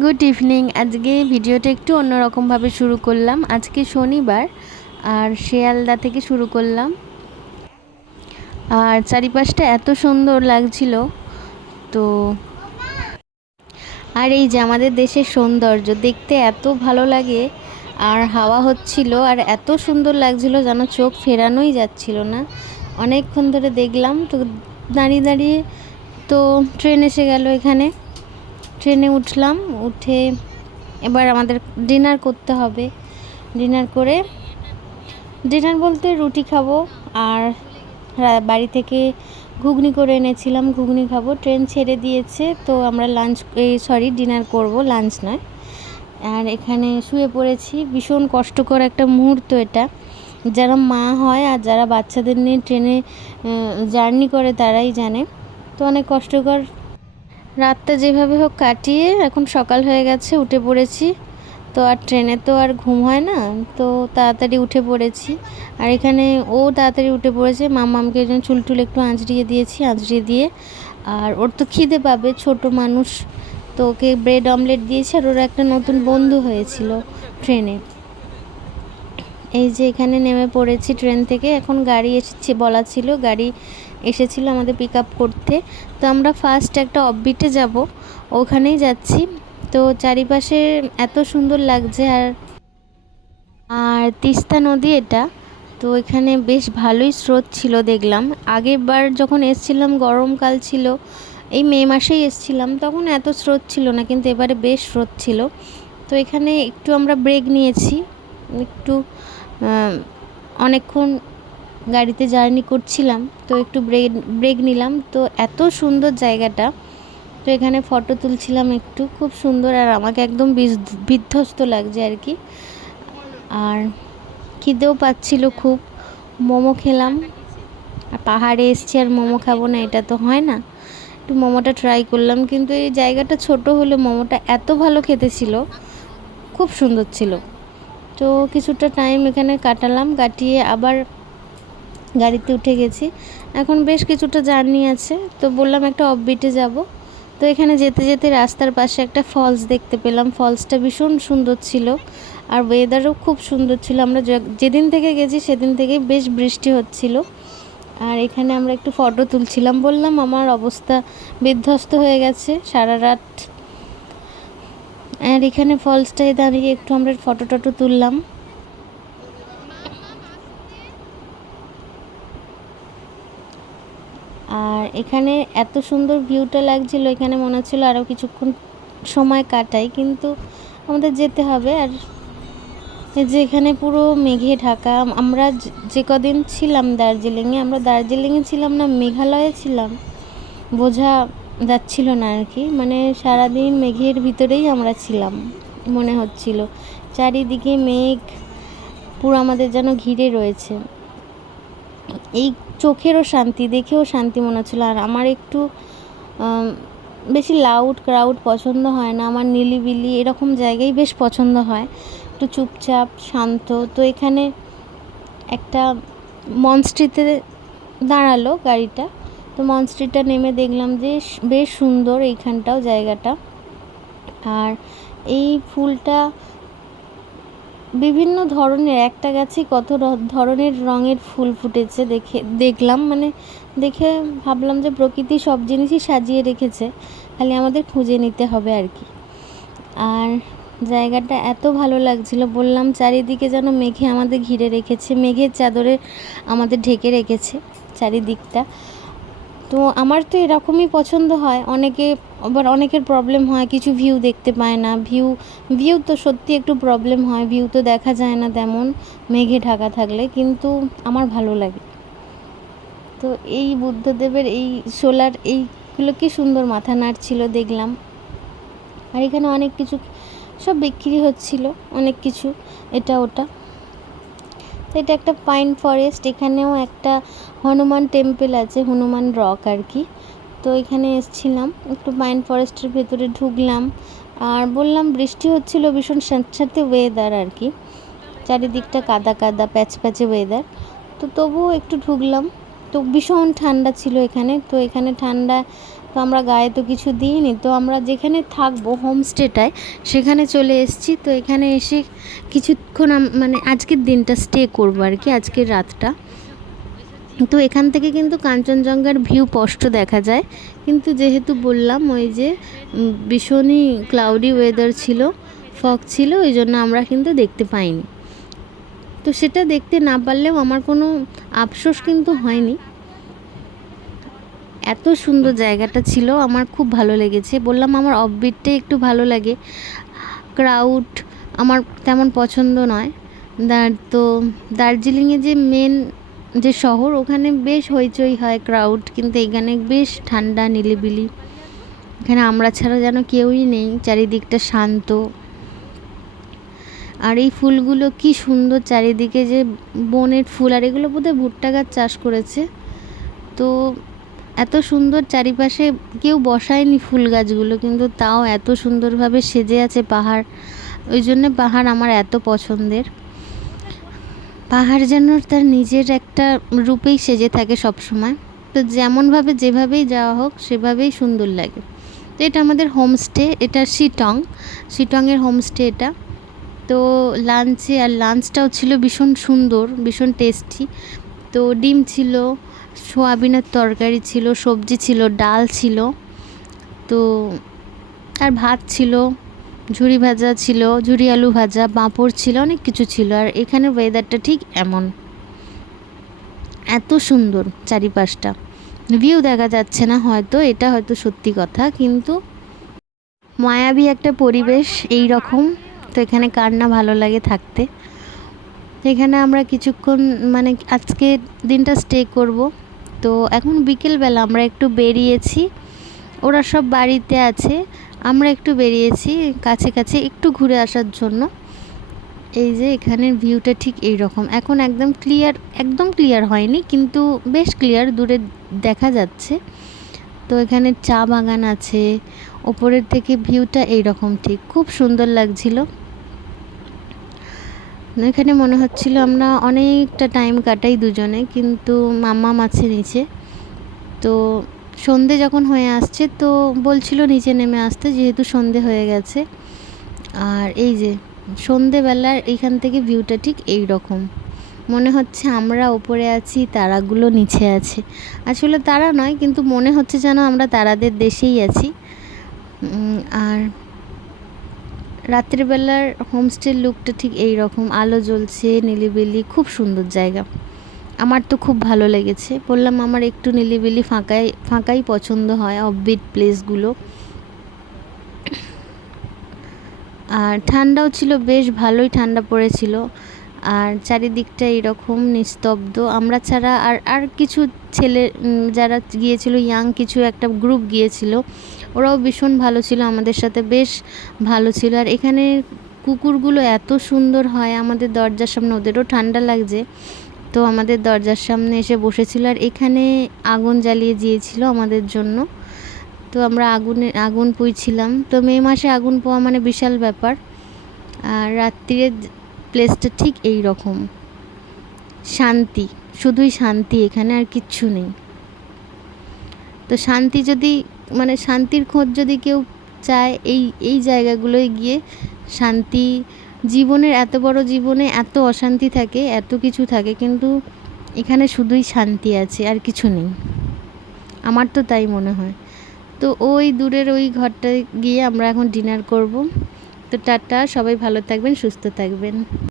Good evening আজকে ভিডিওটা একটু অন্যরকমভাবে শুরু করলাম। আজকে শনিবার, আর শিয়ালদা থেকে শুরু করলাম। আর চারিপাশটা এত সুন্দর লাগছিল, তো আর এই যে আমাদের দেশের সৌন্দর্য, দেখতে এত ভালো লাগে, আর হাওয়া হচ্ছিল, আর এত সুন্দর লাগছিল যেন চোখ ফেরানোই যাচ্ছিল না। অনেকক্ষণ ধরে দেখলাম, তো দাঁড়িয়ে দাঁড়িয়ে তো ট্রেন এসে গেল এখানে। ট্রেনে উঠলাম, উঠে এবার আমাদের ডিনার করতে হবে। ডিনার করে, ডিনার বলতে রুটি খাব আর বাড়ি থেকে ঘুগনি করে এনেছিলাম, ঘুগনি খাব। ট্রেন ছেড়ে দিয়েছে, তো আমরা লাঞ্চ, এই সরি, ডিনার করব, লাঞ্চ নয়। আর এখানে শুয়ে পড়েছি, ভীষণ কষ্টকর একটা মুহূর্ত এটা। যারা মা হয় আর যারা বাচ্চাদের নিয়ে ট্রেনে জার্নি করে তারাই জানে। তো অনেক কষ্টকর রাতটা যেভাবে হোক কাটিয়ে এখন সকাল হয়ে গেছে, উঠে পড়েছি। তো আর ট্রেনে তো আর ঘুম হয় না, তো তাড়াতাড়ি উঠে পড়েছি। আর এখানে ও তাড়াতাড়ি উঠে পড়েছে, মামামকে একজন চুল টুল একটু আঁচড়িয়ে দিয়েছি, আঁচড়িয়ে দিয়ে। আর ওর তো খিদে পাবে, ছোট মানুষ, তো ওকে ব্রেড অমলেট দিয়েছে আর ওর একটা নতুন বন্ধু হয়েছিল ট্রেনে। এই যে এখানে নেমে পড়েছি ট্রেন থেকে, এখন গাড়ি এসেছে বলা ছিল, গাড়ি এসেছিল আমাদের পিক আপ করতে। তো আমরা ফার্স্ট একটা অফবিটে যাব। ওখানেই যাচ্ছি। তো চারিপাশে এত সুন্দর লাগছে আর আর তিস্তা নদী এটা। তো এখানে বেশ ভালোই স্রোত ছিল দেখলাম। আগেরবার যখন এসছিলাম, গরমকাল ছিল, এই মে মাসেই এসছিলাম, তখন এত স্রোত ছিল না, কিন্তু এবারে বেশ স্রোত ছিল। তো এখানে একটু আমরা ব্রেক নিয়েছি। একটু অনেকক্ষণ গাড়িতে জার্নি করছিলাম, তো একটু ব্রেক ব্রেক নিলাম। তো এত সুন্দর জায়গাটা, তো এখানে ফটো তুলছিলাম একটু, খুব সুন্দর আর আমাকে একদম বিধ্বস্ত লাগছে আর কি। আর খিদেও পাচ্ছিল খুব, মোমো খেলাম। আর পাহাড়ে এসছি আর মোমো খাব না, এটা তো হয় না। একটু মোমোটা ট্রাই করলাম, কিন্তু এই জায়গাটা ছোট হলে মোমোটা এত ভালো খেতে ছিল, খুব সুন্দর ছিল। তো কিছুটা টাইম এখানে কাটালাম, কাটিয়ে আবার গাড়িতে উঠে গেছি। এখন বেশ কিছুটা জার্নি আছে। তো বললাম একটা অফবিটে যাব। তো এখানে যেতে যেতে রাস্তার পাশে একটা ফলস দেখতে পেলাম। ফলসটা ভীষণ সুন্দর ছিল। আর ওয়েদারও খুব সুন্দর ছিল। আমরা যেদিন থেকে গেছি সেদিন থেকেই বেশ বৃষ্টি হচ্ছিল। আর এখানে আমরা একটু ফটো তুলছিলাম। বললাম, আমার অবস্থা বিধ্বস্ত হয়ে গেছে সারা রাত। আর এখানে ফলসটায় দাঁড়িয়ে একটু আমরা ফটো টটো তুললাম। আর এখানে এত সুন্দর ভিউটা লাগছিল, এখানে মনে হচ্ছিল আরও কিছুক্ষণ সময় কাটাই, কিন্তু আমাদের যেতে হবে। আর যে এখানে পুরো মেঘে ঢাকা, আমরা যে কদিন ছিলাম দার্জিলিংয়ে, আমরা দার্জিলিংয়ে ছিলাম না, মেঘালয়ে ছিলাম। বোঝা যাচ্ছিল না আর কি মানে সারাদিন মেঘের ভিতরেই আমরা ছিলাম, মনে হচ্ছিল। চারিদিকে মেঘ, পুরো আমাদের যেন ঘিরে রয়েছে। এই চোখেরও শান্তি, দেখেও শান্তি মনে হচ্ছিল। আর আমার একটু বেশি লাউড ক্রাউড পছন্দ হয় না, আমার নিলিবিলি এরকম জায়গায় বেশ পছন্দ হয়। একটু চুপচাপ, শান্ত। তো এখানে একটা মনস্ট্রিতে দাঁড়াল গাড়িটা। তো মনস্ট্রিটটা নেমে দেখলাম যে, বেশ সুন্দর এইখানটাও জায়গাটা। আর এই ফুলটা বিভিন্ন ধরনের, একটা গাছে কত ধরনের রঙের ফুল ফুটেছে দেখে, দেখলাম মানে দেখে ভাবলাম যে প্রকৃতি সব জিনিসই সাজিয়ে রেখেছে, খালি আমাদের খুঁজে নিতে হবে আর কি। আর জায়গাটা এত ভালো লাগছিল, বললাম চারিদিকে যেন মেঘে আমাদের ঘিরে রেখেছে, মেঘের চাদরে আমাদের ঢেকে রেখেছে চারিদিকটা। তো আমার তো এরকমই পছন্দ হয়। অনেকে আবার অনেকের প্রবলেম হয়, কিছু ভিউ দেখতে পায় না। ভিউ ভিউ তো সত্যি একটু প্রবলেম হয়। ভিউ তো দেখা যায় না তেমন মেঘে ঢাকা থাকলে, কিন্তু আমার ভালো লাগে। তো এই বুদ্ধদেবের এই সোলার এইগুলো কি সুন্দর মাথা নাড়ছিল দেখলাম। আর এখানে অনেক কিছু, সব বিক্রি হচ্ছিল, অনেক কিছু, এটা ওটা। তো এটা একটা পাইন ফরেস্ট, এখানেও একটা হনুমান টেম্পল আছে, হনুমান রক আর কি। তো এখানে এসছিলাম, একটু পাইন ফরেস্টের ভেতরে ঢুকলাম। আর বললাম বৃষ্টি হচ্ছিল, ভীষণ স্যাঁতস্যাঁতে ওয়েদার আর কি। চারিদিকটা কাদা কাদা, প্যাচ প্যাচে ওয়েদার তো তবুও একটু ঢুকলাম। তো ভীষণ ঠান্ডা ছিল এখানে, তো এখানে ঠান্ডা তো আমরা গায়ে তো কিছু দিইনি, তো আমরা যেখানে থাকব হোমস্টেটায় সেখানে চলে এসেছি। তো এখানে এসে কিছুক্ষণ মানে আজকের দিনটা স্টে করব আর কি, আজকের রাতটা। তো এখান থেকে কিন্তু কাঞ্চনজঙ্ঘার ভিউ স্পষ্ট দেখা যায়। কিন্তু যেহেতু বললাম ওই যে ভীষণই ক্লাউডি ওয়েদার ছিল ফগ ছিল, ওই জন্য আমরা কিন্তু দেখতে পাইনি। তো সেটা দেখতে না পারলেও আমার কোনো আফসোস কিন্তু হয়নি। এত সুন্দর জায়গাটা ছিল, আমার খুব ভালো লেগেছে। বললাম আমার অফবিটটাই একটু ভালো লাগে। ক্রাউড আমার তেমন পছন্দ নয়। তো দার্জিলিংয়ে যে মেন যে শহর, ওখানে বেশ হইচই হয় ক্রাউড কিন্তু এখানে বেশ ঠান্ডা, নিলিবিলি। এখানে আমরা ছাড়া যেন কেউই নেই, চারিদিকটা শান্ত। আর এই ফুলগুলো কি সুন্দর চারিদিকে যে বনের ফুল, আর এগুলো বোধহয় ভুট্টা গাছ চাষ করেছে। তো এত সুন্দর চারিপাশে কেউ বসায়নি ফুল গাছগুলো, কিন্তু তাও এত সুন্দরভাবে সেজে আছে পাহাড়। ওই জন্য পাহাড় আমার এত পছন্দের। পাহাড় যেন তার নিজের একটা রূপেই সেজে থাকে সব সময় তো যেমনভাবে যেভাবেই যাওয়া হোক, সেভাবেই সুন্দর লাগে। তো এটা আমাদের হোমস্টে, এটা শিটং। শিটংয়ের হোমস্টে এটা। তো লাঞ্চে, আর লাঞ্চটাও ছিল ভীষণ সুন্দর, ভীষণ টেস্টি। তো ডিম ছিল সোয়াবিনের তরকারি ছিল, সবজি ছিল, ডাল ছিল, তো আর ভাত ছিল ঝুড়ি ভাজা ছিল ঝুড়ি আলু ভাজা, পাঁপড় ছিল, অনেক কিছু ছিল। আর এখানে ওয়েদারটা ঠিক এমন। এত সুন্দর চারিপাশটা। ভিউ দেখা যাচ্ছে না হয়তো, এটা হয়তো সত্যি কথা, কিন্তু মায়াবী একটা পরিবেশ এই রকম তো এখানে কার না ভালো লাগে থাকতে। এখানে আমরা কিছুক্ষণ মানে আজকে দিনটা স্টে করব। তো এখন বিকেলবেলা আমরা একটু বেরিয়েছি। ওরা সব বাড়িতে আছে। আমরা একটু বেরিয়েছি কাছে কাছে একটু ঘুরে আসার জন্য। এই যে এখানের ভিউটা ঠিক এই রকম এখন একদম ক্লিয়ার একদম ক্লিয়ার হয়নি কিন্তু বেশ ক্লিয়ার দূরে দেখা যাচ্ছে। তো এখানে চা বাগান আছে। ওপরের থেকে ভিউটা এই রকম ঠিক। খুব সুন্দর লাগছিল। এখানে মনে হচ্ছিল আমরা অনেকটা টাইম কাটাই দুজনে, কিন্তু মাম্মা আছে নিচে। তো সন্ধে যখন হয়ে আসছে, তো বলছিল নিচে নেমে আসতে, যেহেতু সন্ধে হয়ে গেছে। আর এই যে, সন্ধেবেলার এইখান থেকে ভিউটা ঠিক এই রকম মনে হচ্ছে আমরা ওপরে আছি, তারাগুলো নিচে আছে। আসলে তারা নয়, কিন্তু মনে হচ্ছে যেন আমরা তারাদের দেশেই আছি। আর রাত্রিবেলার হোমস্টের লুকটা ঠিক এই রকম। আলো জ্বলছে, নিলিবিলি, খুব সুন্দর জায়গা। আমার তো খুব ভালো লেগেছে। বললাম আমার একটু নিলিবিলি ফাঁকাই ফাঁকাই পছন্দ হয় অফবিট প্লেসগুলো আর ঠান্ডাও ছিল, বেশ ভালোই ঠান্ডা পড়েছিল। আর চারিদিকটা এরকম নিস্তব্ধ। আমরা ছাড়া আর আর কিছু ছেলে যারা গিয়েছিল ইয়াং কিছু একটা গ্রুপ গিয়েছিল ওরাও ভীষণ ভালো ছিল, আমাদের সাথে বেশ ভালো ছিল। আর এখানে কুকুরগুলো এত সুন্দর হয়, আমাদের দরজার সামনে, ওদেরও ঠান্ডা লাগছে। তো আমাদের দরজার সামনে এসে বসেছিল আর এখানে আগুন জ্বালিয়ে দিয়েছিল আমাদের জন্য। তো আমরা আগুনে, আগুন পুইছিলাম। তো মে মাসে আগুন পোয়া মানে বিশাল ব্যাপার। আর রাত্রিরের প্লেসটা ঠিক এই রকম। শান্তি, শুধুই শান্তি এখানে আর কিচ্ছু নেই। তো শান্তি যদি মানে শান্তির খোঁজ যদি কেউ চায় এই এই জায়গাগুলোয় গিয়ে শান্তি, জীবনের এত বড় জীবনে এত অশান্তি থাকে, এত কিছু থাকে, কিন্তু এখানে শুধুই শান্তি আছে আর কিছু নেই। আমার তো তাই মনে হয়। তো ওই দূরের ওই ঘরটায় গিয়ে আমরা এখন ডিনার করব। তো টাটা, সবাই ভালো থাকবেন, সুস্থ থাকবেন।